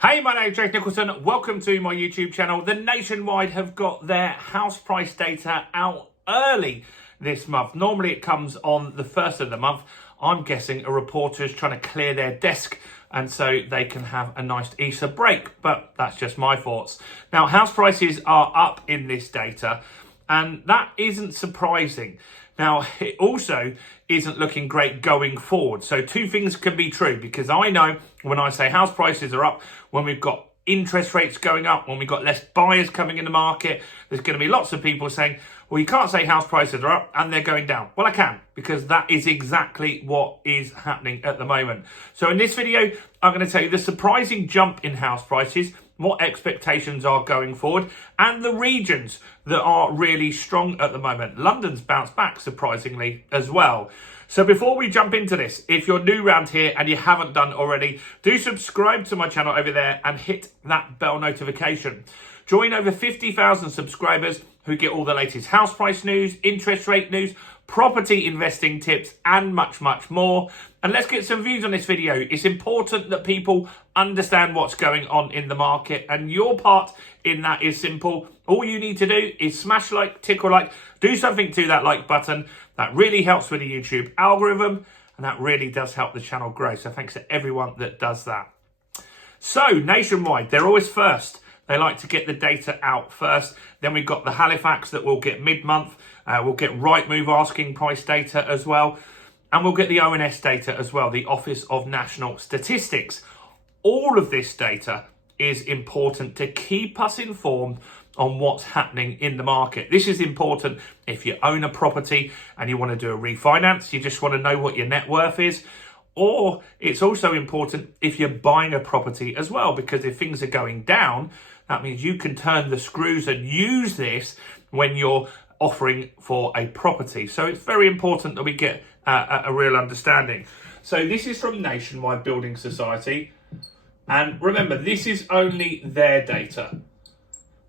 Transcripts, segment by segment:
Hey, my name is Jake Nicholson. Welcome to my YouTube channel. The Nationwide have got their house price data out early this month. Normally it comes on the first of the month. I'm guessing a reporter's trying to clear their desk and so they can have a nice Easter break, but that's just my thoughts. Now, house prices are up in this data, and that isn't surprising. Now, it also isn't looking great going forward. So two things can be true, because I know when I say house prices are up, when we've got interest rates going up, when we've got less buyers coming in the market, there's going to be lots of people saying, well, you can't say house prices are up and they're going down. Well, I can, because that is exactly what is happening at the moment. So in this video, I'm going to tell you the surprising jump in house prices, what expectations are going forward, and the regions that are really strong at the moment. London's bounced back surprisingly as well. So before we jump into this, if you're new around here and you haven't done already, do subscribe to my channel over there and hit that bell notification. Join over 50,000 subscribers who get all the latest house price news, interest rate news, property investing tips, and much, much more. And let's get some views on this video. It's important that people understand what's going on in the market, and your part in that is simple. All you need to do is smash like, tickle like, do something to that like button. That really helps with the YouTube algorithm, and that really does help the channel grow. So thanks to everyone that does that. So Nationwide, they're always first. They like to get the data out first. Then we've got the Halifax that we'll get mid-month. We'll get Rightmove asking price data as well. And we'll get the ONS data as well, the Office of National Statistics. All of this data is important to keep us informed on what's happening in the market. This is important if you own a property and you want to do a refinance. You just want to know what your net worth is. Or it's also important if you're buying a property as well, because if things are going down, that means you can turn the screws and use this when you're offering for a property. So it's very important that we get a real understanding. So this is from Nationwide Building Society. And remember, this is only their data.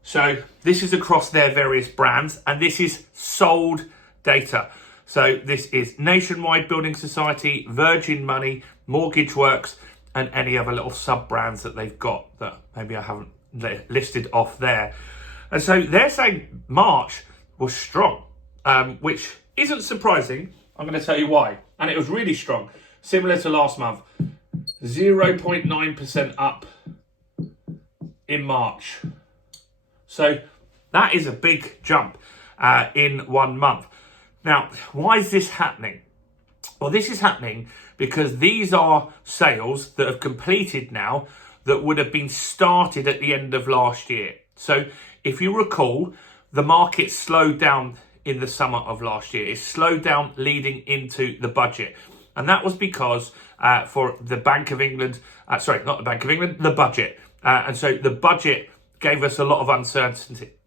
So this is across their various brands, and this is sold data. So this is Nationwide Building Society, Virgin Money, Mortgage Works, and any other little sub-brands that they've got that maybe I haven't listed off there. And so they're saying March was strong, which isn't surprising. I'm going to tell you why. And it was really strong, similar to last month. 0.9% up in March. So that is a big jump in 1 month. Now, why is this happening? Well, this is happening because these are sales that have completed now that would have been started at the end of last year. So if you recall, the market slowed down in the summer of last year. It slowed down leading into the budget. And that was because for the Bank of England, the budget. And so the budget gave us a lot of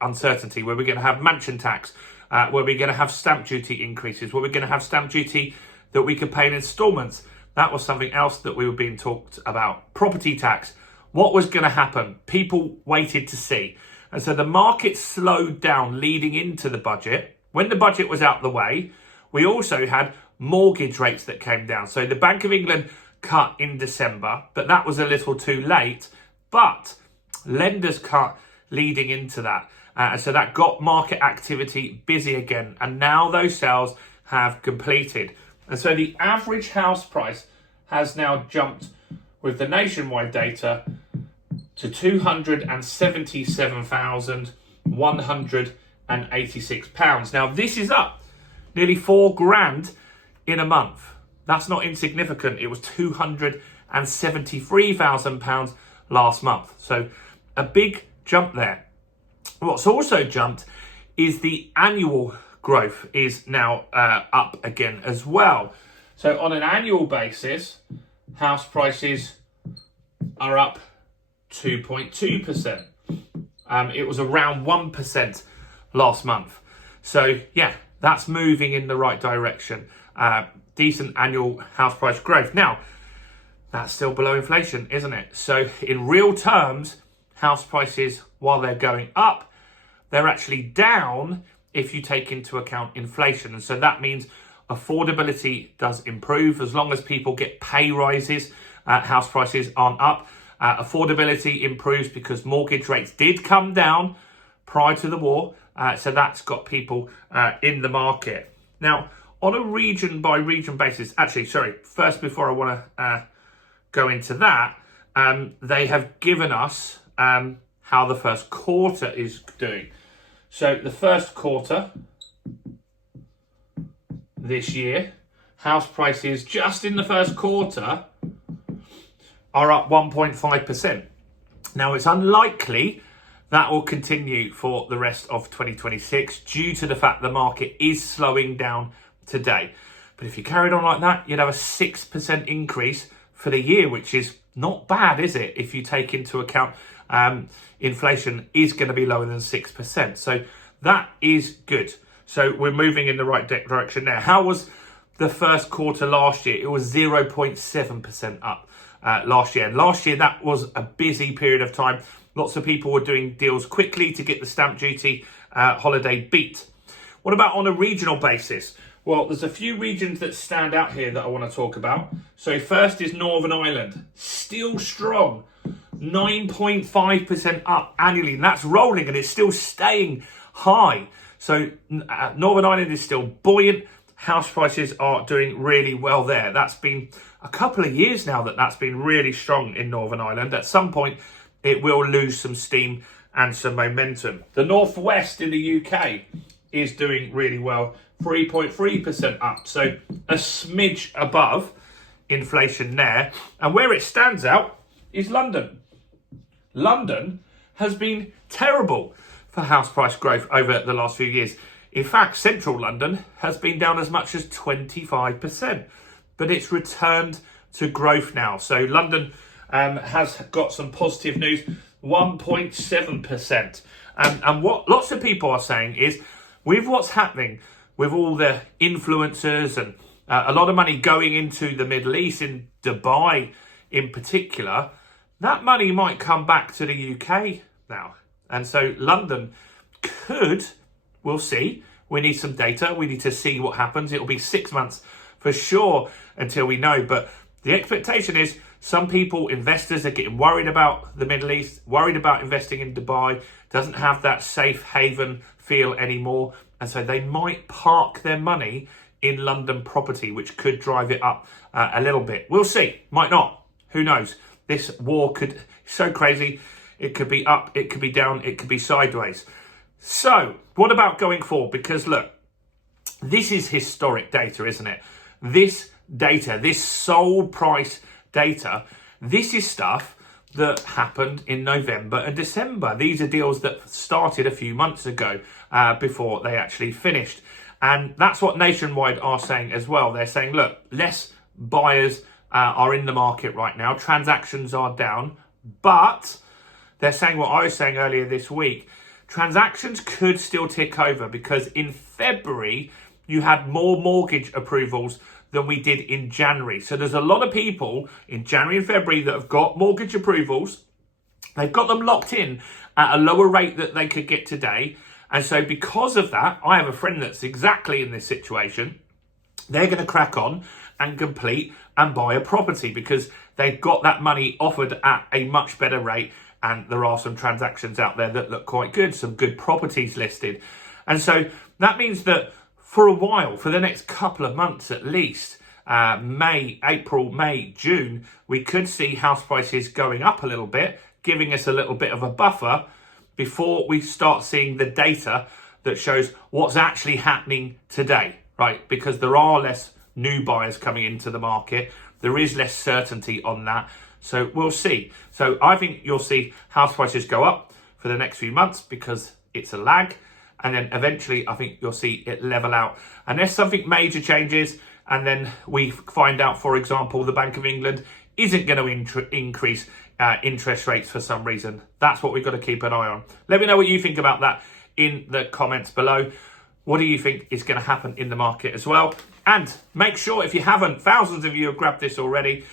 uncertainty where we're going to have mansion tax, where we're going to have stamp duty increases, where we're going to have stamp duty that we could pay in installments. That was something else that we were being talked about. Property tax. What was going to happen? People waited to see. And so the market slowed down leading into the budget. When the budget was out the way, we also had mortgage rates that came down. So the Bank of England cut in December, but that was a little too late. But lenders cut leading into that. So that got market activity busy again. And now those sales have completed. And so the average house price has now jumped with the Nationwide data to £277,186. Now this is up nearly £4,000 in a month. That's not insignificant. It was £273,000 last month. So a big jump there. What's also jumped is the annual growth is now up again as well. So on an annual basis, house prices are up 2.2%. It was around 1% last month. So yeah, that's moving in the right direction. Decent annual house price growth. Now, that's still below inflation, isn't it? So in real terms, house prices, while they're going up, they're actually down if you take into account inflation. And so that means affordability does improve as long as people get pay rises. House prices aren't up. Affordability improves because mortgage rates did come down prior to the war. So that's got people in the market. Now, on a region by region basis, actually, sorry, first before I want to go into that, they have given us how the first quarter is doing. So the first quarter this year, house prices just in the first quarter are up 1.5%. Now, it's unlikely that will continue for the rest of 2026 due to the fact the market is slowing down today. But if you carried on like that, you'd have a 6% increase for the year, which is not bad, is it? If you take into account inflation is going to be lower than 6%. So that is good. So we're moving in the right direction there. How was the first quarter last year? It was 0.7% up last year. And last year, that was a busy period of time. Lots of people were doing deals quickly to get the stamp duty holiday beat. What about on a regional basis? Well, there's a few regions that stand out here that I want to talk about. So first is Northern Ireland, still strong, 9.5% up annually, and that's rolling and it's still staying high. So Northern Ireland is still buoyant. House prices are doing really well there. That's been a couple of years now that's been really strong in Northern Ireland. At some point, it will lose some steam and some momentum. The Northwest in the UK is doing really well, 3.3% up. So a smidge above inflation there. And where it stands out is London. London has been terrible for house price growth over the last few years. In fact, central London has been down as much as 25%, but it's returned to growth now. So London has got some positive news, 1.7%. And what lots of people are saying is, with what's happening with all the influencers and a lot of money going into the Middle East, in Dubai in particular, that money might come back to the UK now. And so London could, we'll see. We need some data. We need to see what happens. It'll be 6 months for sure until we know. But the expectation is some people, investors, are getting worried about the Middle East, worried about investing in Dubai, doesn't have that safe haven feel anymore. And so they might park their money in London property, which could drive it up a little bit. We'll see. Might not. Who knows? This war could, so crazy. It could be up, it could be down, it could be sideways. So what about going forward? Because look, this is historic data, isn't it? This data, this sold price data, this is stuff that happened in November and December. These are deals that started a few months ago before they actually finished. And that's what Nationwide are saying as well. They're saying, look, less buyers are in the market right now. Transactions are down, but they're saying what I was saying earlier this week. Transactions could still tick over because in February, you had more mortgage approvals than we did in January. So there's a lot of people in January and February that have got mortgage approvals. They've got them locked in at a lower rate that they could get today. And so because of that, I have a friend that's exactly in this situation. They're going to crack on and complete and buy a property because they've got that money offered at a much better rate. And there are some transactions out there that look quite good, some good properties listed. And so that means that for a while, for the next couple of months at least, April, May, June, we could see house prices going up a little bit, giving us a little bit of a buffer before we start seeing the data that shows what's actually happening today, right? Because there are less new buyers coming into the market. There is less certainty on that. So we'll see. So I think you'll see house prices go up for the next few months because it's a lag. And then eventually I think you'll see it level out. Unless something major changes and then we find out, for example, the Bank of England isn't going to increase interest rates for some reason. That's what we've got to keep an eye on. Let me know what you think about that in the comments below. What do you think is going to happen in the market as well? And make sure, if you haven't, thousands of you have grabbed this already.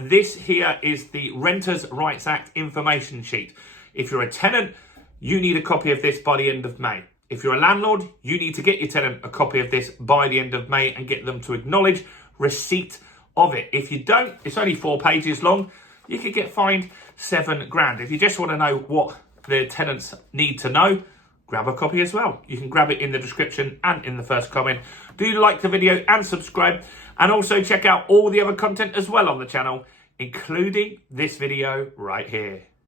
This here is the Renters' Rights Act information sheet. If you're a tenant, you need a copy of this by the end of May. If you're a landlord, you need to get your tenant a copy of this by the end of May and get them to acknowledge receipt of it. If you don't, it's only 4 pages long. You could get fined 7 grand. If you just want to know what the tenants need to know, grab a copy as well. You can grab it in the description and in the first comment. Do like the video and subscribe, and also check out all the other content as well on the channel, including this video right here.